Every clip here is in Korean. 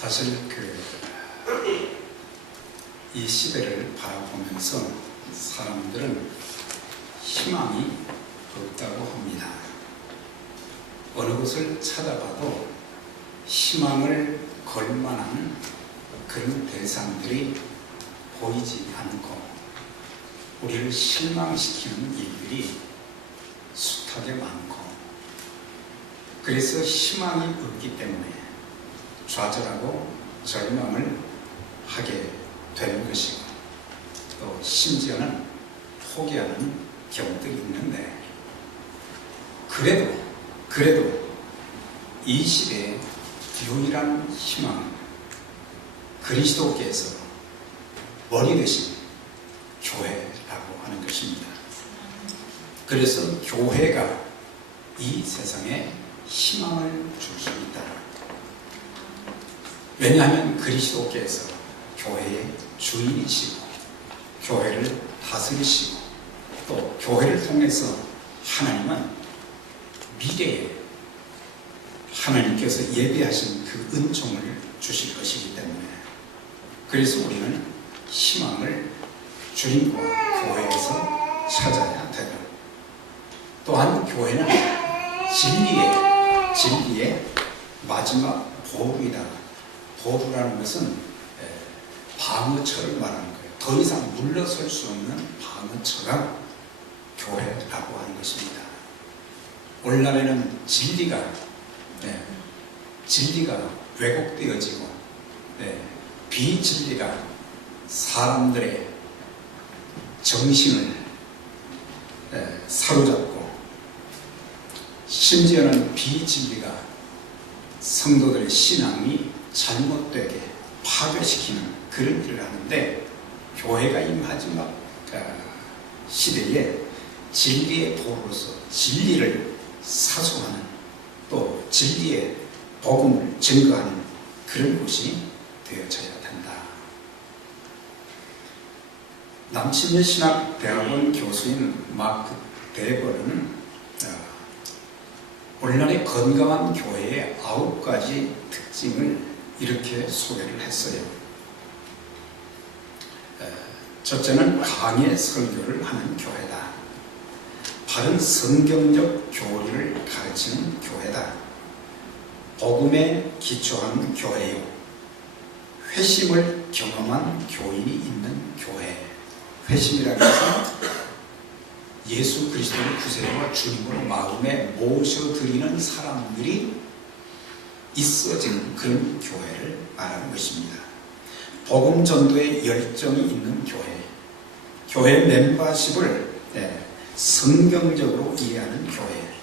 사실 이 시대를 바라보면서 사람들은 희망이 없다고 합니다. 어느 곳을 찾아봐도 희망을 걸 만한 그런 대상들이 보이지 않고 우리를 실망시키는 일들이 숱하게 많고, 그래서 희망이 없기 때문에 좌절하고 절망을 하게 되는 것이고, 또 심지어는 포기하는 경우들이 있는데, 그래도 이 시대의 유일한 희망은 그리스도께서 머리 되신 교회라고 하는 것입니다. 그래서 교회가 이 세상에 희망을 줄 수 있다. 왜냐하면 그리스도께서 교회의 주인이시고 교회를 다스리시고 또 교회를 통해서 하나님은 미래에 하나님께서 예비하신 그 은총을 주실 것이기 때문에, 그래서 우리는 희망을 주님과 교회에서 찾아야 되고, 또한 교회는 진리의 마지막 보루이다. 보루라는 것은 방어처를 말하는 거예요. 더 이상 물러설 수 없는 방어처가 교회라고 하는 것입니다. 오늘날에는 진리가 왜곡되어지고 비진리가 사람들의 정신을 사로잡고, 심지어는 비진리가 성도들의 신앙이 잘못되게 파괴시키는 그런 일을 하는데, 교회가 이 마지막 시대에 진리의 보루로서 진리를 사수하는, 또 진리의 복음을 증거하는 그런 곳이 되어져야 된다. 남침여신학대학원 교수인 마크 데버는 오늘날의 건강한 교회의 9가지 특징을 이렇게 소개를 했어요. 첫째는 강의 설교를 하는 교회다. 바른 성경적 교리를 가르치는 교회다. 복음에 기초한 교회요. 회심을 경험한 교인이 있는 교회. 회심이라는 것은 예수 그리스도의 구세주와 주님으로 마음에 모셔드리는 사람들이 있어진 그런 교회를 말하는 것입니다. 복음 전도에 열정이 있는 교회. 교회 멤버십을 성경적으로 이해하는 교회.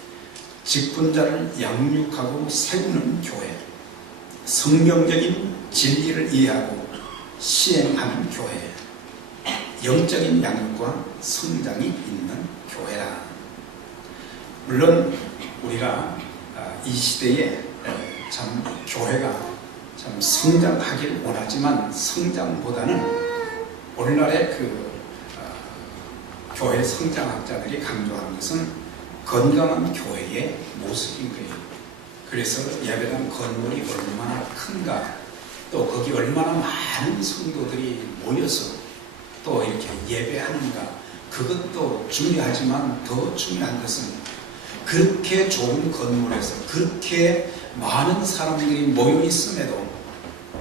직분자를 양육하고 세우는 교회. 성경적인 진리를 이해하고 시행하는 교회. 영적인 양육과 성장이 있는 교회라. 물론 우리가 이 시대에 참 교회가 참 성장하길 원하지만, 성장보다는 오늘날의 교회 성장학자들이 강조하는 것은 건강한 교회의 모습인 거예요. 그래서 예배당 건물이 얼마나 큰가, 또 거기 얼마나 많은 성도들이 모여서 또 이렇게 예배하는가, 그것도 중요하지만 더 중요한 것은 그렇게 좋은 건물에서 그렇게 많은 사람들이 모여 있음에도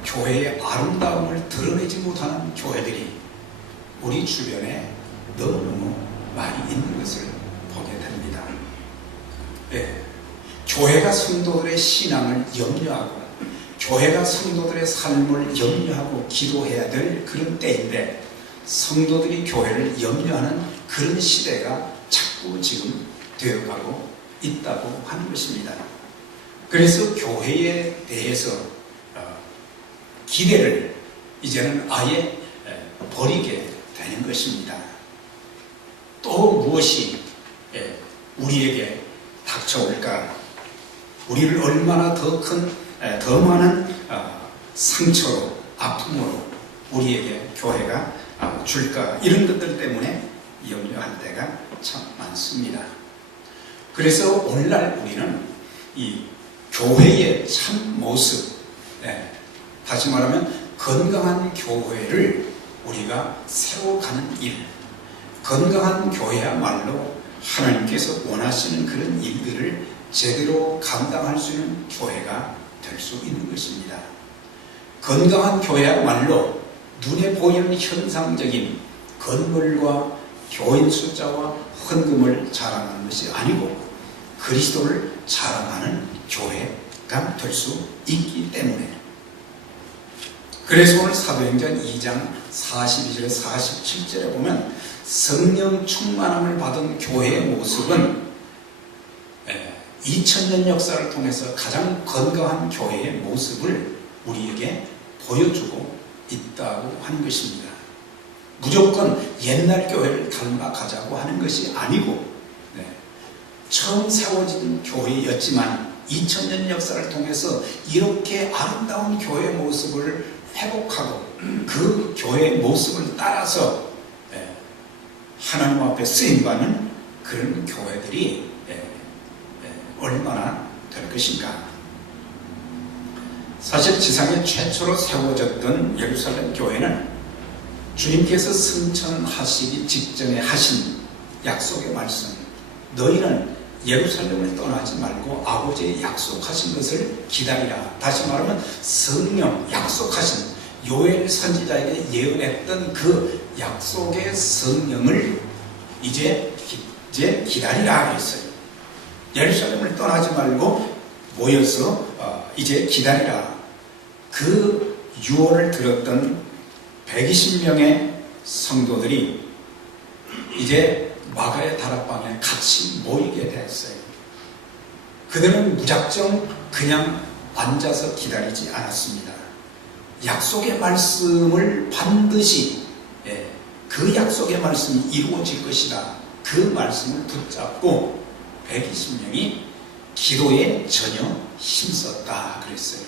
교회의 아름다움을 드러내지 못하는 교회들이 우리 주변에 너무너무 많이 있는 것을 보게 됩니다. 교회가 성도들의 신앙을 염려하고 교회가 성도들의 삶을 염려하고 기도해야 될 그런 때인데, 성도들이 교회를 염려하는 그런 시대가 자꾸 지금 되어가고 있다고 하는 것입니다. 그래서 교회에 대해서 기대를 이제는 아예 버리게 되는 것입니다. 또 무엇이 우리에게 닥쳐올까? 우리를 얼마나 더 많은 상처로, 아픔으로 우리에게 교회가 줄까? 이런 것들 때문에 염려할 때가 참 많습니다. 그래서 오늘날 우리는 이 교회의 참 모습, 다시 말하면 건강한 교회를 우리가 세워가는 일, 건강한 교회야말로 하나님께서 원하시는 그런 일들을 제대로 감당할 수 있는 교회가 될 수 있는 것입니다. 건강한 교회야말로 눈에 보이는 현상적인 건물과 교인 숫자와 헌금을 자랑하는 것이 아니고 그리스도를 자랑하는 교회가 될 수 있기 때문에, 그래서 오늘 사도행전 2장 42절에 47절에 보면 성령 충만함을 받은 교회의 모습은 2000년 역사를 통해서 가장 건강한 교회의 모습을 우리에게 보여주고 있다고 하는 것입니다. 무조건 옛날 교회를 닮아가자고 하는 것이 아니고, 처음 세워진 교회였지만 2000년 역사를 통해서 이렇게 아름다운 교회의 모습을 회복하고 그 교회의 모습을 따라서 하나님 앞에 쓰임받는 그런 교회들이 얼마나 될 것인가. 사실 지상에 최초로 세워졌던 예루살렘 교회는 주님께서 승천하시기 직전에 하신 약속의 말씀, 너희는 예루살렘을 떠나지 말고 아버지의 약속하신 것을 기다리라. 다시 말하면 성령, 약속하신 요엘 선지자에게 예언했던 그 약속의 성령을 이제 기다리라 했어요. 예루살렘을 떠나지 말고 모여서 이제 기다리라. 그 유언을 들었던 120명의 성도들이 이제 마가의 다락방에 같이 모이게 됐어요. 그들은 무작정 그냥 앉아서 기다리지 않았습니다. 약속의 말씀을 반드시, 그 약속의 말씀이 이루어질 것이다, 그 말씀을 붙잡고 120명이 기도에 전혀 힘썼다 그랬어요.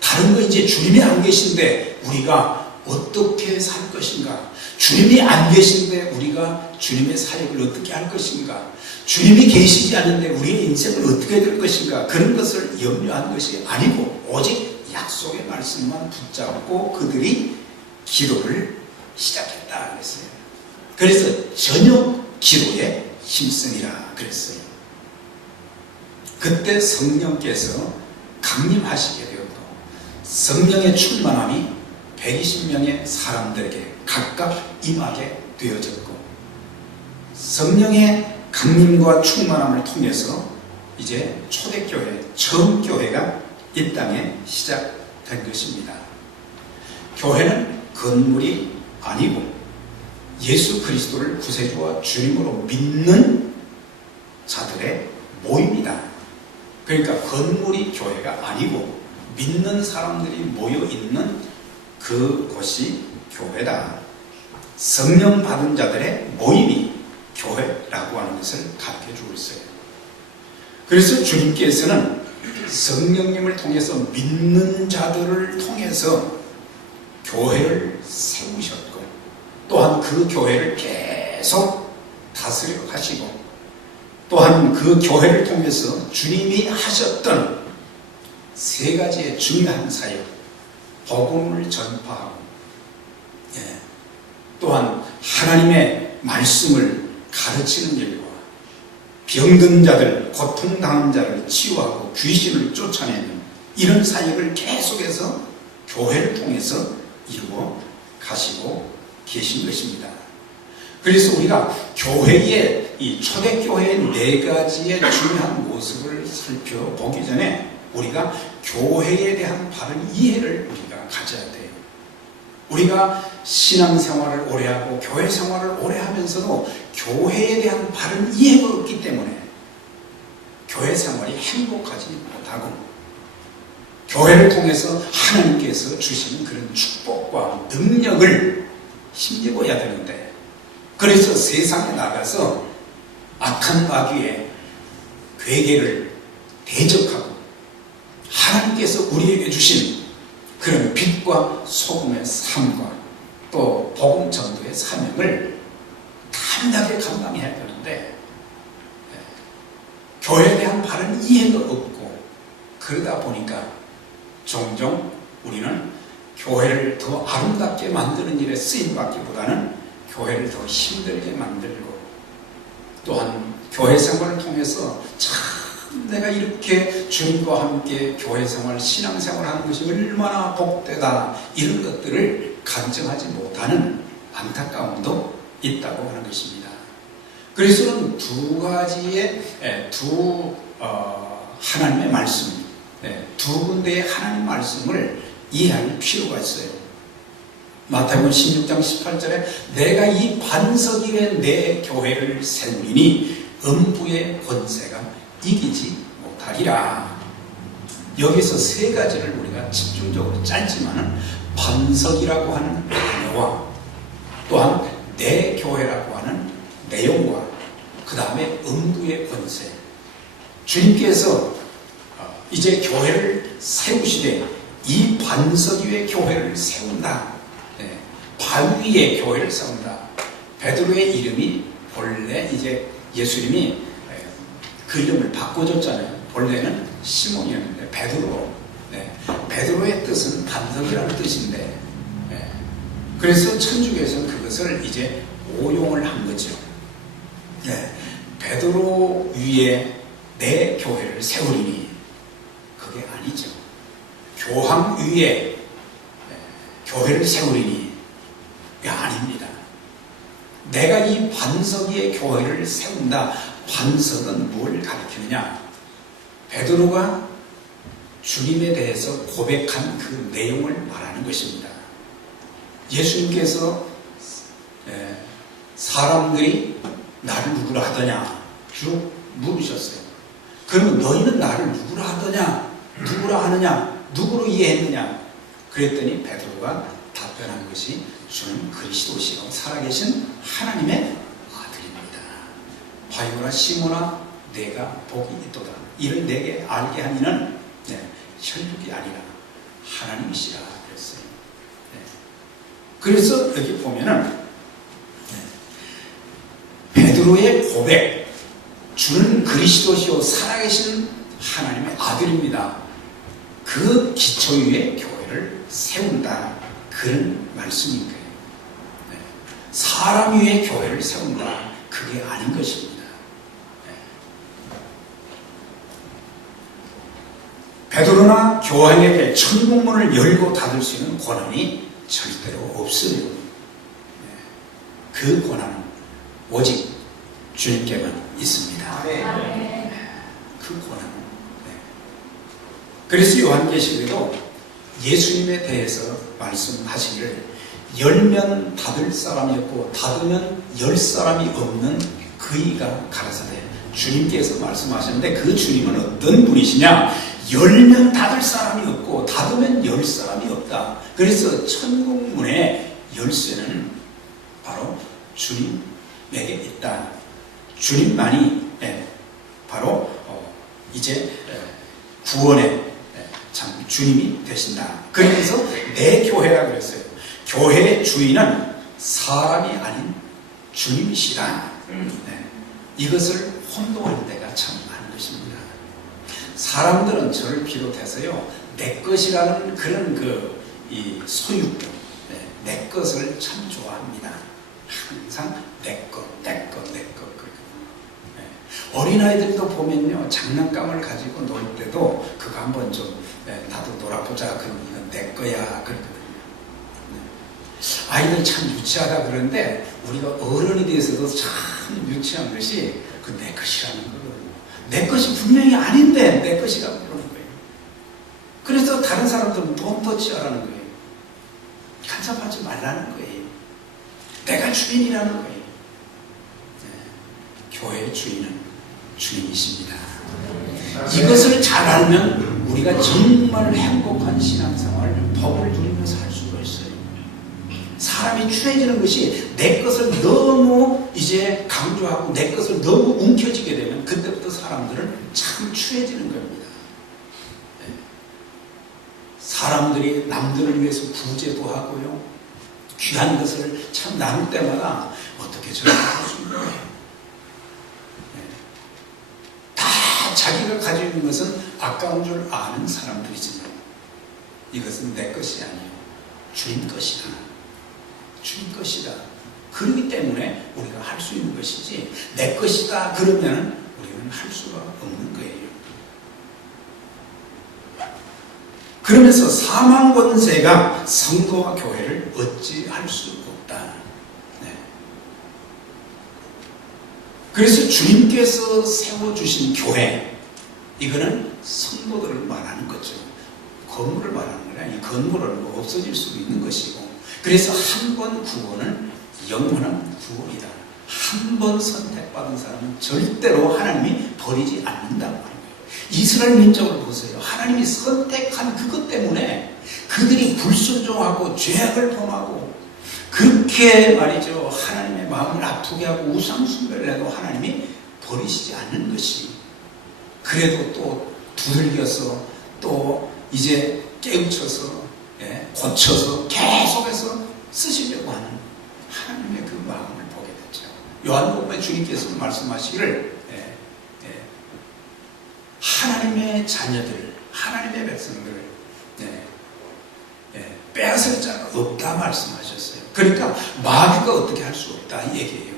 다른 거 이제 주님이 안 계신데 우리가 어떻게 살 것인가? 주님이 안 계신데 우리가 주님의 사역을 어떻게 할 것인가? 주님이 계시지 않는데 우리의 인생을 어떻게 될 것인가? 그런 것을 염려한 것이 아니고 오직 약속의 말씀만 붙잡고 그들이 기도를 시작했다 그랬어요. 그래서 저녁 기도에 힘쓰니라 그랬어요. 그때 성령께서 강림하시게 되었고 성령의 충만함이 120명의 사람들에게 각각 임하게 되어졌고, 성령의 강림과 충만함을 통해서 이제 초대교회, 처음 교회가 이 땅에 시작된 것입니다. 교회는 건물이 아니고 예수 그리스도를 구세주와 주님으로 믿는 자들의 모임이다. 그러니까 건물이 교회가 아니고 믿는 사람들이 모여있는 그곳이 교회다. 성령 받은 자들의 모임이 교회라고 하는 것을 가르쳐주고 있어요. 그래서 주님께서는 성령님을 통해서 믿는 자들을 통해서 교회를 세우셨고, 또한 그 교회를 계속 다스려 가시고, 또한 그 교회를 통해서 주님이 하셨던 세 가지의 중요한 사역, 복음을 전파하고, 또한 하나님의 말씀을 가르치는 일과 병든 자들, 고통당한 자를 치유하고 귀신을 쫓아내는 이런 사역을 계속해서 교회를 통해서 이루어 가시고 계신 것입니다. 그래서 우리가 교회의, 이 초대교회의 네 가지의 중요한 모습을 살펴보기 전에 우리가 교회에 대한 바른 이해를 우리가 가져야 돼요. 우리가 신앙생활을 오래 하고 교회 생활을 오래 하면서도 교회에 대한 바른 이해가 없기 때문에 교회 생활이 행복하지 못하고, 교회를 통해서 하나님께서 주시는 그런 축복과 능력을 힘입어야 되는데, 그래서 세상에 나가서 악한 마귀의 괴계를 대적하고 하나님께서 우리에게 주신 그런 빛과 소금의 삶과 또 복음 전도의 사명을 담대하게 감당해야 되는데, 교회에 대한 바른 이해가 없고, 그러다 보니까 종종 우리는 교회를 더 아름답게 만드는 일에 쓰임받기보다는 교회를 더 힘들게 만들고, 또한 교회 생활을 통해서 참 내가 이렇게 주님과 함께 교회 생활, 신앙 생활하는 것이 얼마나 복되다, 이런 것들을 간증하지 못하는 안타까움도 있다고 하는 것입니다. 그래서는 두 가지의 하나님의 말씀, 두 군데의 하나님 말씀을 이해할 필요가 있어요. 마태복음 16장 18절에 내가 이 반석 위에 내 교회를 세우리니 음부의 권세가 이기지 못하리라. 여기서 세 가지를 우리가 집중적으로 짧지만은 반석이라고 하는 단어와 또한 내 교회라고 하는 내용과 그 다음에 음부의 권세, 주님께서 이제 교회를 세우시되 이 반석 위에 교회를 세운다, 바위 위에 교회를 세운다. 베드로의 이름이 본래 이제 예수님이 그 이름을 바꿔줬잖아요. 본래는 시몬이었는데 베드로. 베드로의 뜻은 반석이라는 뜻인데, 그래서 천주교에서는 그것을 이제 오용을 한 거죠. 베드로 위에 내 교회를 세우리니, 그게 아니죠. 교황 위에 교회를 세우리니, 아닙니다. 내가 이 반석 위에 교회를 세운다. 반석은 뭘 가리키느냐? 베드로가 주님에 대해서 고백한 그 내용을 말하는 것입니다. 예수님께서 사람들이 나를 누구라 하더냐 쭉 물으셨어요. 그러면 너희는 나를 누구라 하더냐, 누구라 하느냐, 누구로 이해했느냐? 그랬더니 베드로가 답변한 것이 주는 그리스도시요 살아계신 하나님의 아들입니다. 바요나 시몬아 내가 복이 있도다. 이를 내게 알게 한 이는 혈육이 아니라 하나님이시라 그랬어요. 그래서 여기 보면은 베드로의 고백, 주는 그리스도시요 살아계신 하나님의 아들입니다. 그 기초 위에 교회를 세운다, 그런 말씀인 거예요. 사람 위에 교회를 세운다, 그게 아닌 것입니다. 베드로나 교황에게 천국문을 열고 닫을 수 있는 권한이 절대로 없어요. 그 권한은 오직 주님께만 있습니다. 그 권한은. 그래서 요한계시록에도 예수님에 대해서 말씀하시기를 열면 닫을 사람이 없고 닫으면 열 사람이 없는 그이가 가라사대. 주님께서 말씀하셨는데 그 주님은 어떤 분이시냐? 열면 닫을 사람이 없고 닫으면 열 사람이 없다. 그래서 천국문의 열쇠는 바로 주님에게 있다. 주님만이 바로 이제 구원의 참 주님이 되신다. 그래서 내 교회라고 그랬어요. 교회의 주인은 사람이 아닌 주님이시다. 이것을 혼동할 때가 참 많은 것입니다. 사람들은 저를 비롯해서요, 내 것이라는 그런 이 소유권, 내 것을 참 좋아합니다. 항상 내 것. 어린아이들도 보면요, 장난감을 가지고 놀 때도 그거 한번 좀 나도 놀아보자. 그러면 이건 내 거야. 그러거든요. 아이들 참 유치하다 그러는데 우리가 어른이 돼서도 참 유치한 것이 그 내 것이라는 거거든요. 내 것이 분명히 아닌데 내 것이라고 그러는 거예요. 그래서 다른 사람들은 돈 터치하라는 거예요. 간섭하지 말라는 거예요. 내가 주인이라는 거예요. 교회의 주인은 주님이십니다. 이것을 잘 알면 우리가 정말 행복한 신앙생활, 복을 누리면서 할 수가 있어요. 사람이 추해지는 것이 내 것을 너무 이제 강조하고 내 것을 너무 움켜쥐게 되면 그때부터 사람들은 참 추해지는 겁니다. 사람들이 남들을 위해서 구제도 하고요, 귀한 것을 참 나눌 때마다 어떻게 저렇게 할 수 있는 거예요. 자기가 가지고 있는 것은 아까운 줄 아는 사람들이지만 이것은 내 것이 아니요 주님 것이다. 주님 것이다. 그렇기 때문에 우리가 할 수 있는 것이지 내 것이다 그러면 우리는 할 수가 없는 거예요. 그러면서 사망 권세가 성도와 교회를 어찌할 수 없다. 네. 그래서 주님께서 세워주신 교회, 이거는 성도들을 말하는 거죠. 건물을 말하는 거냐. 이 건물은 뭐 없어질 수도 있는 것이고, 그래서 한 번 구원은 영원한 구원이다. 한 번 선택받은 사람은 절대로 하나님이 버리지 않는다고 하는 거예요. 이스라엘 민족을 보세요. 하나님이 선택한 그것 때문에 그들이 불순종하고 죄악을 범하고 그렇게 말이죠. 하나님의 마음을 아프게 하고 우상 숭배를 해도 하나님이 버리시지 않는 것이, 그래도 또 두들겨서 또 이제 깨우쳐서 고쳐서 계속해서 쓰시려고 하는 하나님의 그 마음을 보게 됐죠. 요한복음에 주님께서 말씀하시기를 하나님의 자녀들, 하나님의 백성들을 빼앗을 자가 없다 말씀하셨어요. 그러니까 마귀가 어떻게 할 수 없다 이 얘기예요.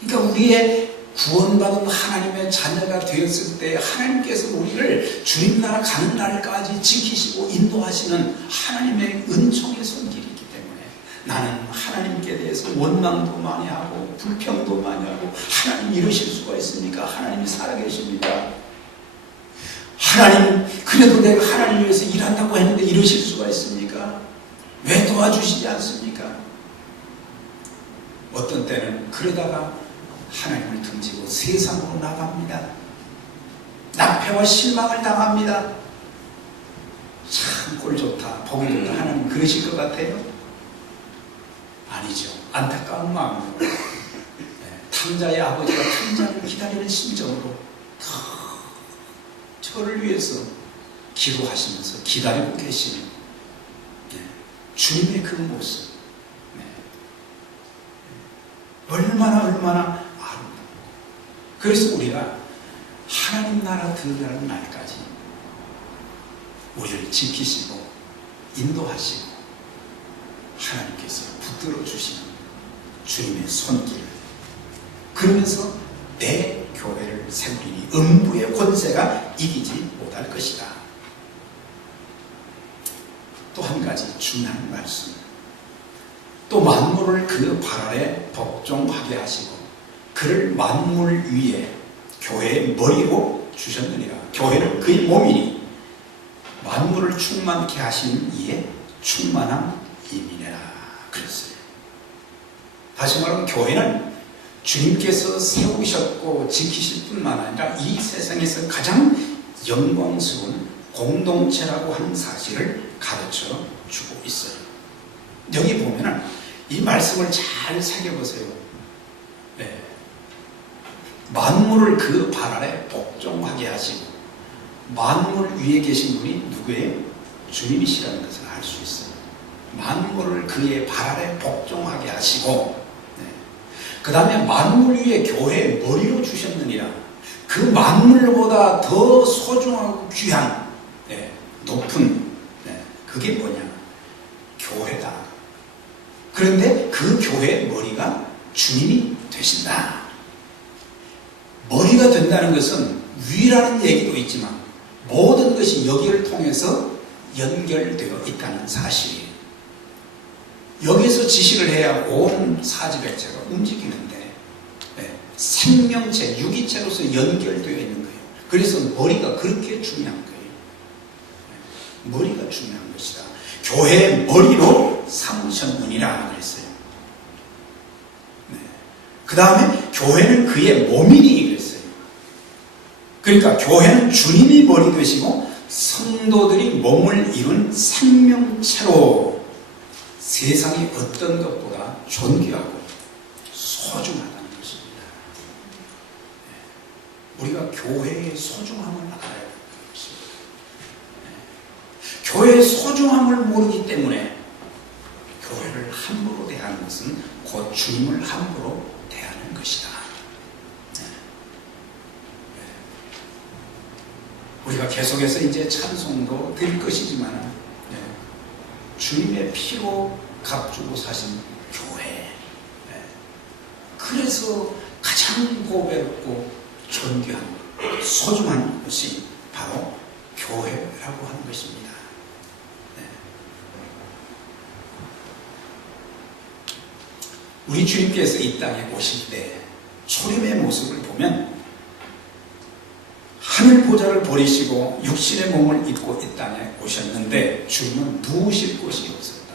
그러니까 우리의 구원받은 하나님의 자녀가 되었을 때 하나님께서 우리를 주님 나라 가는 날까지 지키시고 인도하시는 하나님의 은총의 손길이 있기 때문에 나는 하나님께 대해서 원망도 많이 하고 불평도 많이 하고, 하나님 이러실 수가 있습니까? 하나님이 살아계십니다. 하나님, 그래도 내가 하나님을 위해서 일한다고 했는데 이러실 수가 있습니까? 왜 도와주시지 않습니까? 어떤 때는 그러다가 하나님을 등지고 세상으로 나갑니다. 낭패와 실망을 당합니다. 참 꼴 좋다, 보기 좋다. 하나님 그러실 것 같아요? 아니죠. 안타까운 마음으로 탕자의 아버지가 탕자를 기다리는 심정으로 저를 위해서 기도하시면서 기다리고 계시는 주님의 그 모습, 얼마나 아름답고, 그래서 우리가 하나님 나라 들어가는 날까지 우리를 지키시고 인도하시고 하나님께서 붙들어 주시는 주님의 손길을, 그러면서 내 교회를 세우리니 음부의 권세가 이기지 못할 것이다. 또 한 가지 중요한 말씀, 또 만물을 그 발 아래 복종하게 하시고 그를 만물 위에 교회의 머리로 주셨느니라. 교회는 그의 몸이니 만물을 충만케 하신 이에 충만한 임이니라 그랬어요. 다시 말하면 교회는 주님께서 세우셨고 지키실 뿐만 아니라 이 세상에서 가장 영광스러운 공동체라고 하는 사실을 가르쳐 주고 있어요. 여기 보면은 이 말씀을 잘 새겨보세요. 만물을 그 발 아래 복종하게 하시고, 만물 위에 계신 분이 누구예요? 주님이시라는 것을 알 수 있어요. 만물을 그의 발 아래 복종하게 하시고, 그 다음에 만물 위에 교회의 머리로 주셨느니라. 그 만물보다 더 소중하고 귀한 높은 그게 뭐냐? 교회다. 그런데 그 교회의 머리가 주님이 되신다. 머리가 된다는 것은 위라는 얘기도 있지만 모든 것이 여기를 통해서 연결되어 있다는 사실이에요. 여기서 지식을 해야 온 사지백체가 움직이는데 생명체, 유기체로서 연결되어 있는 거예요. 그래서 머리가 그렇게 중요한 거예요. 머리가 중요한 것이다. 교회의 머리로 삼으셨느니라 그랬어요. 그 다음에 교회는 그의 몸이니 그랬어요. 그러니까 교회는 주님이 머리 되시고 성도들이 몸을 이룬 생명체로 세상의 어떤 것보다 존귀하고 소중하다는 것입니다. 우리가 교회의 소중함을 알아야 되는 것입니다. 교회의 소중함을 모르기 때문에 교회를 함부로 대하는 것은 곧 주님을 함부로 대하는 것이다. 우리가 우리가 계속해서 이제 찬송도 드릴 것이지만 주님의 피로 값주고 사신 교회, 그래서 가장 고배롭고 존귀한 소중한 것이 바로 교회라고 하는 것입니다. 우리 주님께서 이 땅에 오실 때 초림의 모습을 보면 하늘 보좌를 버리시고 육신의 몸을 입고 이 땅에 오셨는데 주님은 누우실 곳이 없었다.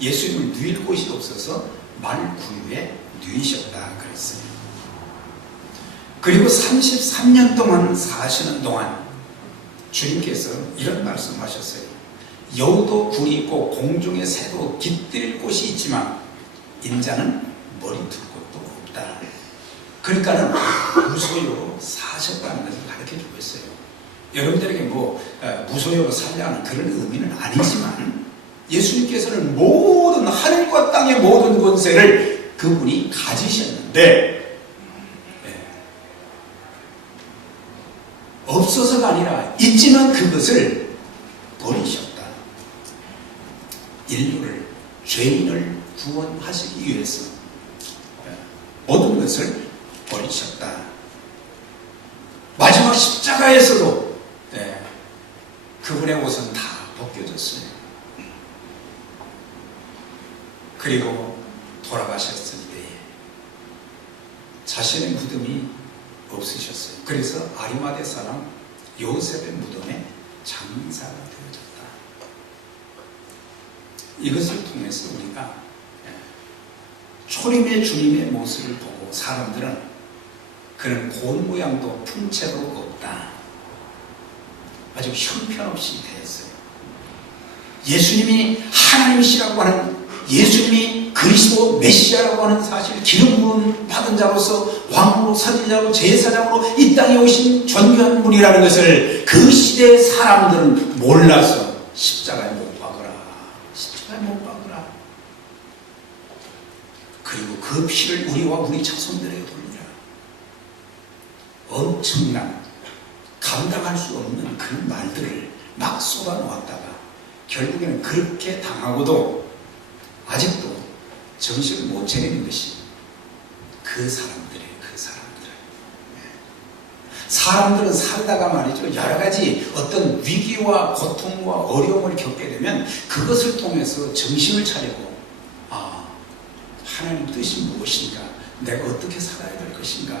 예수님을 누일 곳이 없어서 말구유에 누이셨다 그랬어요. 그리고 33년 동안 사시는 동안 주님께서 이런 말씀하셨어요. 여우도 굴이 있고 공중의 새도 깃들일 곳이 있지만 인자는 머리 둘 곳도 없다. 그러니까는 무소유로 사셨다는 것을 가르쳐주고 있어요. 여러분들에게 무소유로 살려는 그런 의미는 아니지만 예수님께서는 모든 하늘과 땅의 모든 권세를 그분이 가지셨는데 없어서가 아니라 있지만 그것을 버리셨다. 인류를, 죄인을 구원하시기 위해서 모든 것을 버리셨다. 마지막 십자가에서도 그분의 옷은 다 벗겨졌어요. 그리고 돌아가셨을 때 자신의 무덤이 없으셨어요. 그래서 아리마대 사람 요셉의 무덤에 장사가 되어졌다. 이것을 통해서 우리가 초림의 주님의 모습을 보고 사람들은 그런 고운 모양도 풍채도 없다. 아주 형편없이 되었어요. 예수님이 하나님이시라고 하는, 예수님이 그리스도 메시아라고 하는 사실, 기름 부음 받은 자로서 왕으로, 선지자로, 제사장으로 이 땅에 오신 존귀한 분이라는 것을 그 시대의 사람들은 몰라서 십자가에 못 박으라, 십자가에 못 박으라. 그리고 그 피를 우리와 우리 자손들에게 돌리라. 엄청난, 감당할 수 없는 그런 말들을 막 쏟아놓았다가 결국에는 그렇게 당하고도 아직도 정신을 못 차리는 것이 그 사람들이에요. 그 사람들은 살다가 말이죠, 여러 가지 어떤 위기와 고통과 어려움을 겪게 되면 그것을 통해서 정신을 차리고, 하나님 뜻이 무엇인가, 내가 어떻게 살아야 될 것인가,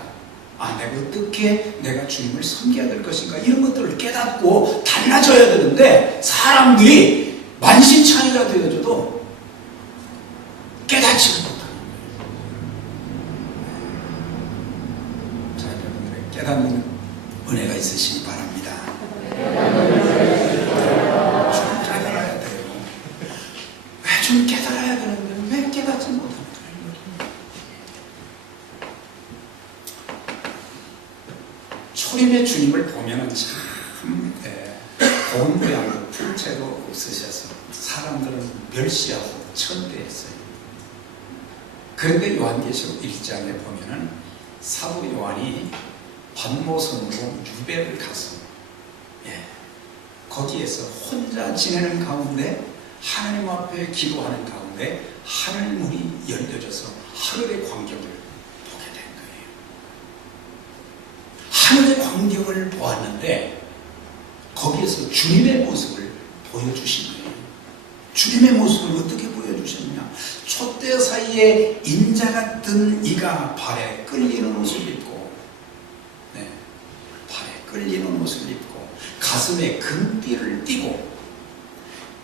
내가 어떻게 내가 주님을 섬겨야 될 것인가, 이런 것들을 깨닫고 달라져야 되는데 사람들이 만신창이가 되어져도 깨닫지 못하는 거예요. 자, 여러분들의 깨닫는 은혜가 있으시기 바랍니다. 좀 깨달아야 돼요. 왜 좀 깨달아야 되는데 왜 깨닫지 못하는 거예요? 초림의 주님을 보면 참 고운 모양도 풍채도 없으셔서 사람들은 멸시하고 천대했어요. 그런데 요한계시록 1장에 보면은 사도 요한이 반모선으로 유배를 가서 거기에서 혼자 지내는 가운데 하나님 앞에 기도하는 가운데 하늘문이 열려져서 하늘의 광경을 보게 된 거예요. 하늘의 광경을 보았는데 거기에서 주님의 모습을 보여주신 거예요. 주님의 모습을 어떻게 보여주셨느냐? 촛대 사이에 인자 같은 이가 발에 끌리는 옷을 입고, 발에 끌리는 옷을 입고 가슴에 금띠를 띠고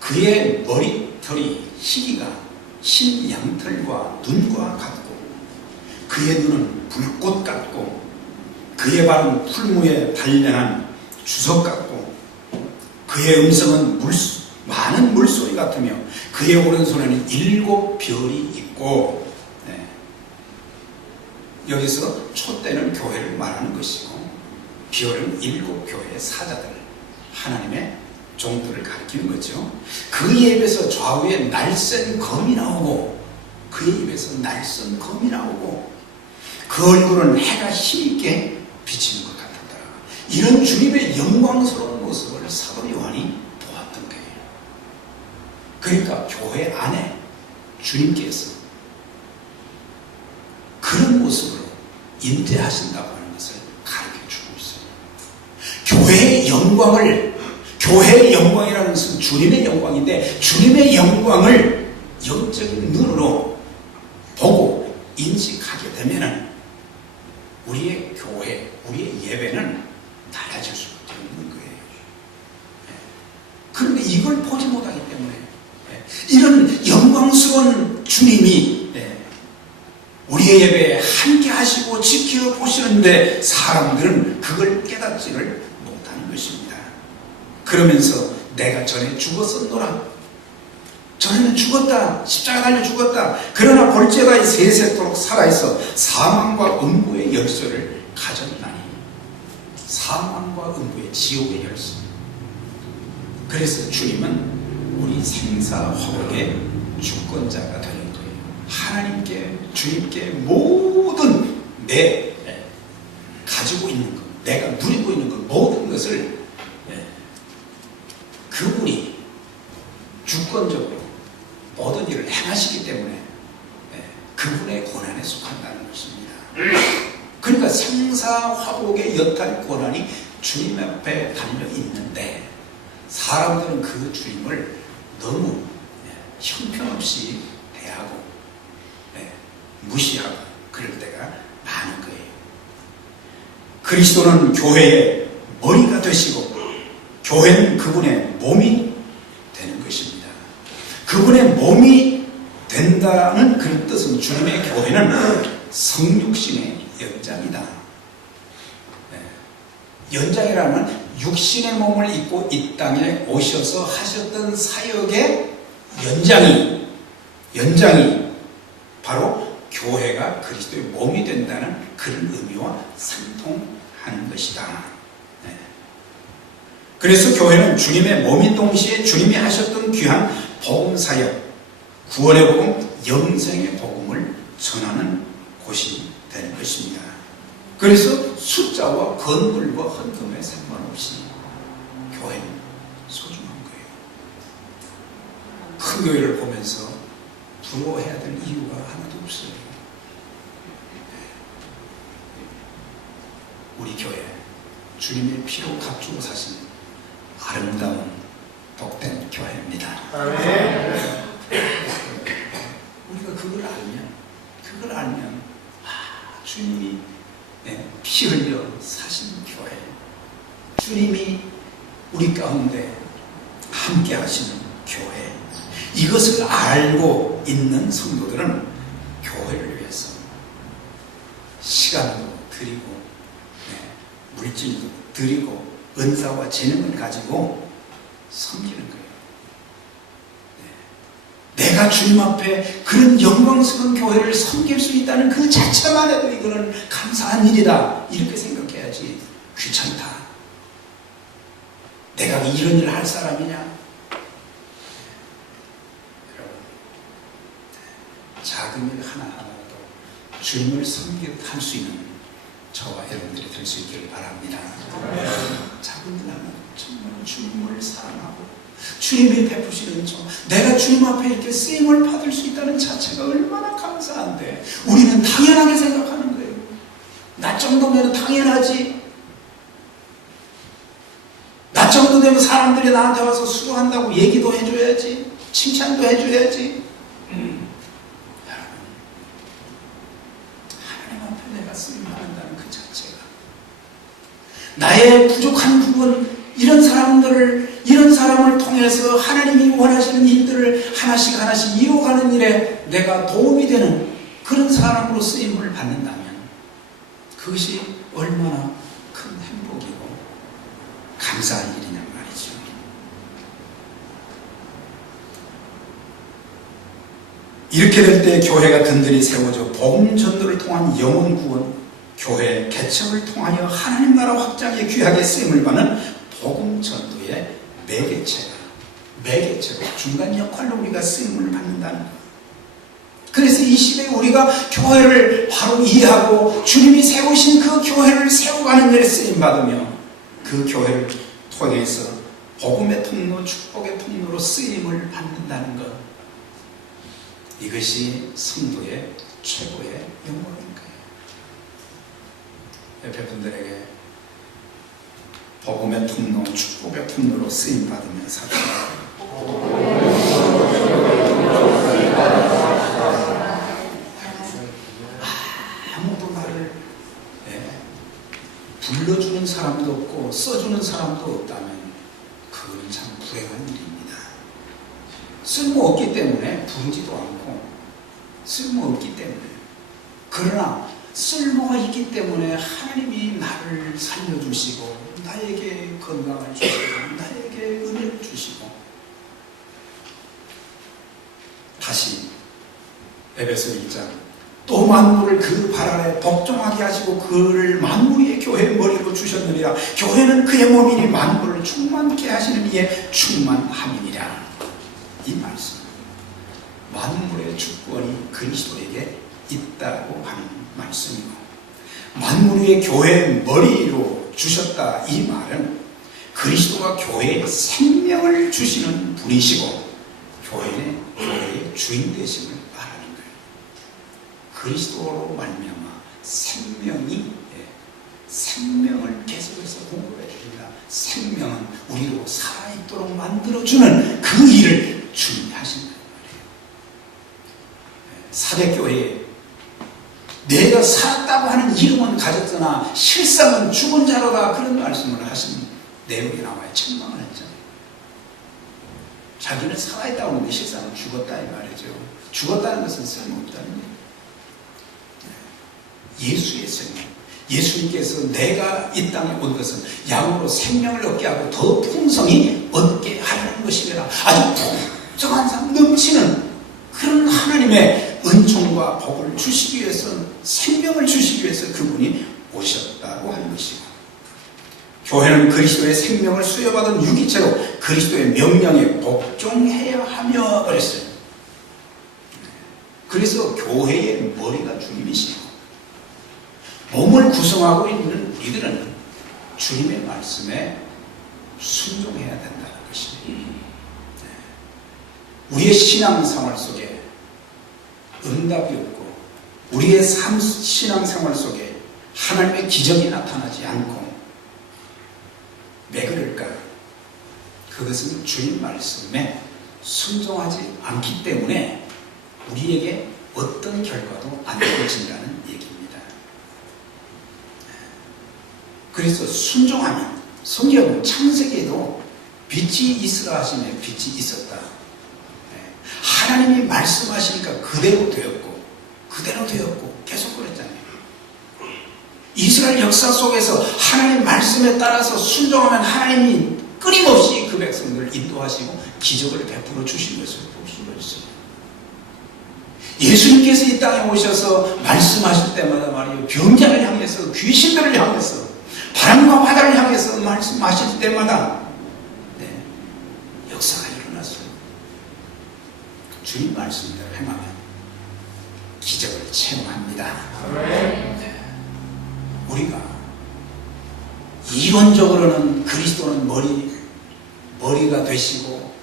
그의 머리털이 희기가 흰 양털과 눈과 같고 그의 눈은 불꽃 같고 그의 발은 풀무에 단련한 주석 같고 그의 음성은 많은 물소리 같으며 그의 오른손에는 7별이 있고, 여기서 촛대는 교회를 말하는 것이고 별은 7교회의 사자들, 하나님의 종들을 가리키는 거죠. 그의 입에서 좌우에 날쌘 검이 나오고 그의 입에서 날쌘 검이 나오고 그 얼굴은 해가 힘있게 비치는 것 같았다. 이런 주님의 영광스러운 모습, 그걸 사도 요한이 보았던 거예요. 그러니까 교회 안에 주님께서 그런 모습으로 임재하신다고 하는 것을 가르쳐주고 있어요. 교회의 영광이라는 것은 주님의 영광인데, 주님의 영광을 영적인 눈으로 보고 인식하게 되면 우리의 교회, 우리의 예배는 달라질 수밖에 없는 거예요. 그런데 이걸 보지 못하기 때문에 이런 영광스러운 주님이 우리의 예배에 함께 하시고 지켜보시는데 사람들은 그걸 깨닫지를 못하는 것입니다. 그러면서 내가 전에 죽었었노라, 전에는 죽었다, 십자가 달려 죽었다, 그러나 볼지어다 세세토록 살아있어 사망과 음부의 열쇠를 가졌나니. 사망과 음부의 지옥의 열쇠. 그래서 주님은 우리 생사화복의 주권자가 되는 거예요. 하나님께, 주님께 모든 내 가지고 있는 것, 내가 누리고 있는 것, 모든 것을 그분이 주권적으로 모든 일을 행하시기 때문에 그분의 권한에 속한다는 것입니다. 그러니까 생사화복의 여탈 권한이 주님 앞에 달려 있는데, 사람들은 그 주님을 너무 형편없이 대하고 무시하고 그럴 때가 많은 거예요. 그리스도는 교회의 머리가 되시고 교회는 그분의 몸이 되는 것입니다. 그분의 몸이 된다는 그런 뜻은, 주님의 교회는 성육신의 연장이다. 연장이라면 육신의 몸을 입고 이 땅에 오셔서 하셨던 사역의 연장이 바로 교회가 그리스도의 몸이 된다는 그런 의미와 상통하는 것이다. 그래서 교회는 주님의 몸인 동시에 주님이 하셨던 귀한 복음 사역, 구원의 복음, 영생의 복음을 전하는 곳이 되는 것입니다. 그래서 숫자와 건물과 헌금에 상관없이 교회는 소중한 거예요. 큰 교회를 보면서 부러워해야 될 이유가 하나도 없어요. 우리 교회, 주님의 피로 값주고 사신 아름다운 복된 교회입니다. 우리가 그걸 알면 주님이 피 흘려 사신 교회, 주님이 우리 가운데 함께 하시는 교회, 이것을 알고 있는 성도들은 교회를 위해서 시간도 드리고 물질도 드리고 은사와 재능을 가지고 섬기는 거예요. 내가 주님 앞에 그런 영광스러운 교회를 섬길 수 있다는 그 자체만 해도 이거는 감사한 일이다, 이렇게 생각해야지. 귀찮다, 내가 이런 일을 할 사람이냐. 여러분, 작은 일 하나하나도 주님을 섬기듯 할 수 있는 저와 여러분들이 될 수 있기를 바랍니다. 작은 일 하나 정말 주님을 사랑하고 주님이 베푸시는 저, 내가 주님 앞에 이렇게 쓰임을 받을 수 있다는 자체가 얼마나 감사한데, 우리는 당연하게 생각하는 거예요. 나 정도면 당연하지. 나 정도 되면 사람들이 나한테 와서 수고한다고 얘기도 해줘야지, 칭찬도 해줘야지. 하나님 앞에 내가 쓰임받는다는 그 자체가, 나의 부족한 부분, 이런 사람을 통해서 하나님이 원하시는 일들을 하나씩 이루어가는 일에 내가 도움이 되는 그런 사람으로 쓰임을 받는다면 그것이 얼마나 큰 행복이고 감사한 일이냐 말이죠. 이렇게 될 때 교회가 든든히 세워져 복음 전도를 통한 영혼 구원, 교회 개척을 통하여 하나님 나라 확장에 귀하게 쓰임을 받는 복음 전도의 매개체가 중간 역할로 우리가 쓰임을 받는다는 것. 그래서 이 시대에 우리가 교회를 바로 이해하고 주님이 세우신 그 교회를 세워가는 일에 쓰임 받으며 그 교회를 통해서 복음의 통로, 축복의 통로로 쓰임을 받는다는 것, 이것이 성도의 최고의 영광인 거예요. 옆에 분들에게 복음의 통로, 축복의 통로로 쓰임 받으며 삽시다. 아무도 나를 불러주는 사람도 없고 써주는 사람도 없다면 그건 참 불행한 일입니다. 쓸모없기 때문에 부르지도 않고, 쓸모없기 때문에. 그러나 쓸모가 있기 때문에 하나님이 나를 살려주시고 나에게 건강을 주시고 나에게 은혜를 주시고. 다시 에베소 1장, 또 만물을 그 발 아래 복종하게 하시고 그를 만물의 교회의 머리로 주셨느니라. 교회는 그의 몸이니 만물을 충만케 하시는 이의 충만함이니라. 이 말씀, 만물의 주권이 그리스도에게 있다고 하는 말씀이고, 만물 위의 교회의 머리로 주셨다, 이 말은 그리스도가 교회에 생명을 주시는 분이시고 교회의 주인 되심을 말하는 거예요. 그리스도로 말미암아 생명을 계속해서 공급해 주십니다. 생명은 우리로 살아있도록 만들어주는 그 일을 주님이 하신다는 말이에요. 사대교회에 내가 살았다고 하는 이름은 가졌으나 실상은 죽은 자로다, 그런 말씀을 하신 내용이 나와요. 책망을 했잖아요. 자기는 살아있다고 하는데 실상은 죽었다, 이 말이죠. 죽었다는 것은 쓸모없다는 얘기예요. 예수의 생명, 예수님께서 내가 이 땅에 온 것은 양으로 생명을 얻게 하고 더 풍성히 얻게 하려는 것입니다. 아주 풍성한 삶 넘치는 그런 하나님의 은총과 복을 주시기 위해서, 생명을 주시기 위해서 그분이 오셨다고 하는 것이고, 교회는 그리스도의 생명을 수여받은 유기체로 그리스도의 명령에 복종해야 하며 그랬어요. 그래서 교회의 머리가 주님이시고, 몸을 구성하고 있는 우리들은 주님의 말씀에 순종해야 된다는 것입니다. 우리의 신앙생활 속에 응답이 없고 우리의 신앙생활 속에 하나님의 기적이 나타나지 않고, 왜 그럴까요? 그것은 주님 말씀에 순종하지 않기 때문에 우리에게 어떤 결과도 안 이루어진다는 얘기입니다. 그래서 순종하면, 성경은 창세기에도 빛이 있으라 하시며 빛이 있었다. 하나님이 말씀하시니까 그대로 되었고 계속 그랬잖아요. 이스라엘 역사 속에서 하나님 말씀에 따라서 순종하면 하나님이 끊임없이 그 백성들을 인도하시고 기적을 베풀어 주신 것을 볼 수가 있어요. 예수님께서 이 땅에 오셔서 말씀하실 때마다 말이에요, 병자를 향해서, 귀신들을 향해서, 바람과 바다를 향해서 말씀하실 때마다 역사가 일어났어요. 주님 말씀대로 행하면 기적을 체험합니다. 우리가 이론적으로는 그리스도는 머리가 되시고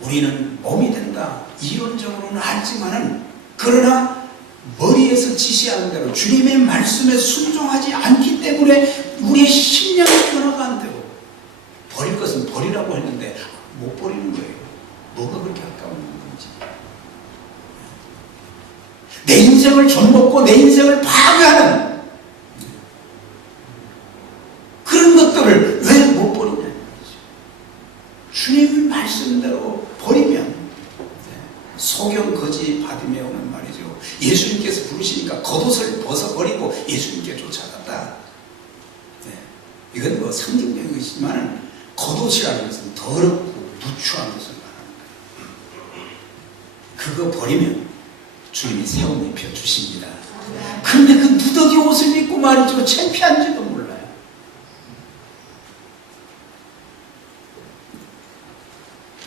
우리는 몸이 된다, 이론적으로는 알지만은, 그러나 머리에서 지시하는 대로 주님의 말씀에 순종하지 않기 때문에 우리의 심령의 변화가 안 되고, 버릴 것은 버리라고 했는데 못 버리는 거예요. 뭐가 그렇게 아까운 건지. 내 인생을 좀먹고 내 인생을 파괴하는 그런 것들을 왜 못 버리냐는 거죠. 주님의 말씀대로 버리면 소경 거지 받으며 오는 말이죠. 예수님께서 부르시니까 겉옷을 벗어버리고 예수님께 쫓아갔다. 이건 뭐 상징적인 것이지만 겉옷이라는 것은 더럽고 누추한 것을 말합니다. 그거 버리면 주님이 새 옷 입혀주십니다. 그런데 그 누더기 옷을 입고 말이죠, 창피한지도 몰라요.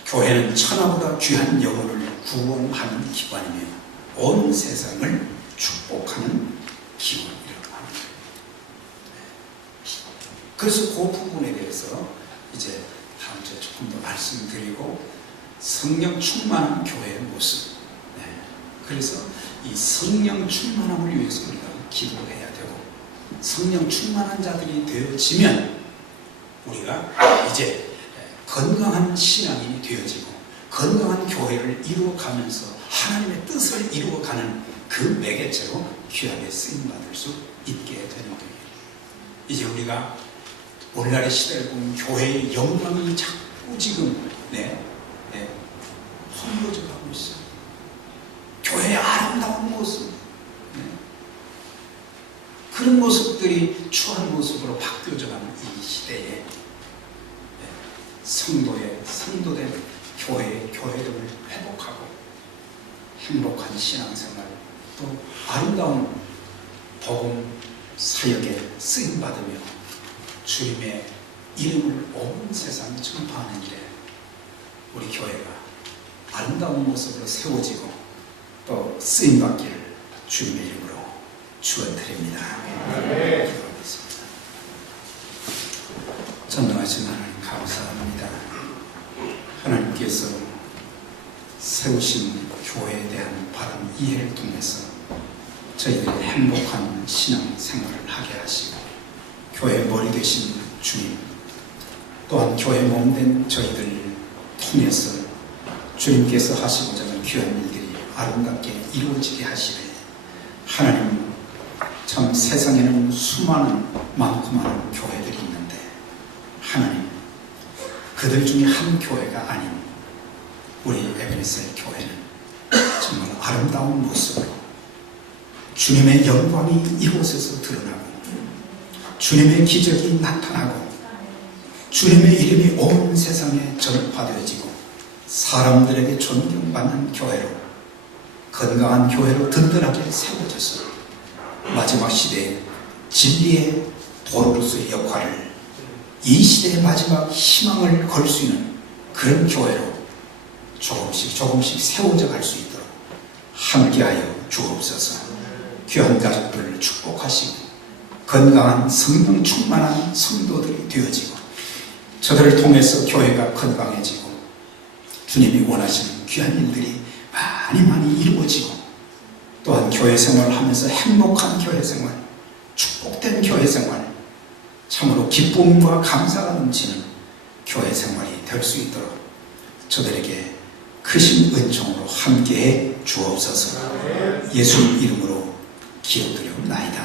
교회는 천하보다 귀한 영혼을 구원하는 기관이며 온 세상을 축복하는 기관이라고 합니다. 그래서 그 부분에 대해서 이제 다음 주에 조금 더 말씀드리고, 성령 충만한 교회의 모습. 네. 그래서 이 성령 충만함을 위해서 우리가 기도해야 되고, 성령 충만한 자들이 되어지면 우리가 이제 건강한 신앙인이 되어지고 건강한 교회를 이루어가면서 하나님의 뜻을 이루어가는 그 매개체로 귀하게 쓰임받을 수 있게 되는 거예요. 이제 우리가 오늘날의 시대를 보면 교회의 영광이 자꾸 지금 허물어져 가고 있어요. 교회의 아름다운 모습, 그런 모습들이 추한 모습으로 바뀌어져가는 이 시대에 성도된 교회의 교회됨을 회복하고 행복한 신앙생활, 또 아름다운 복음 사역에 쓰임받으며 주님의 이름을 온 세상에 전파하는 일에 우리 교회가 아름다운 모습으로 세워지고 또 쓰임받기를 주님의 이름으로 축원드립니다. 기도하겠습니다. 전능하신 하나님 감사합니다. 하나님께서 세우신 교회에 대한 바른 이해를 통해서 저희들이 행복한 신앙생활을 하게 하시고, 교회의 머리 되신 주님, 또한 교회 몸된 저희들을 통해서 주님께서 하시고자 하는 귀한 일들이 아름답게 이루어지게 하시되, 하나님, 참 세상에는 많고 많은 교회들이 있는데 하나님, 그들 중에 한 교회가 아닌 우리 에베네셀 교회는 정말 아름다운 모습으로 주님의 영광이 이곳에서 드러나고 주님의 기적이 나타나고 주님의 이름이 온 세상에 전파되어지고 사람들에게 존경받는 교회로, 건강한 교회로 든든하게 세워져서 마지막 시대에 진리의 도로로서의 역할을, 이 시대의 마지막 희망을 걸 수 있는 그런 교회로 조금씩 세워져 갈 수 있도록 함께하여 주옵소서. 귀한 가족들을 축복하시고 건강한 성령 충만한 성도들이 되어지고 저들을 통해서 교회가 건강해지고 주님이 원하시는 귀한 일들이 많이 이루어지고, 또한 교회 생활을 하면서 행복한 교회 생활, 축복된 교회 생활, 참으로 기쁨과 감사가 넘치는 교회 생활이 될 수 있도록 저들에게 크신 은총으로 함께해 주옵소서. 예수 이름으로 기도드리옵나이다.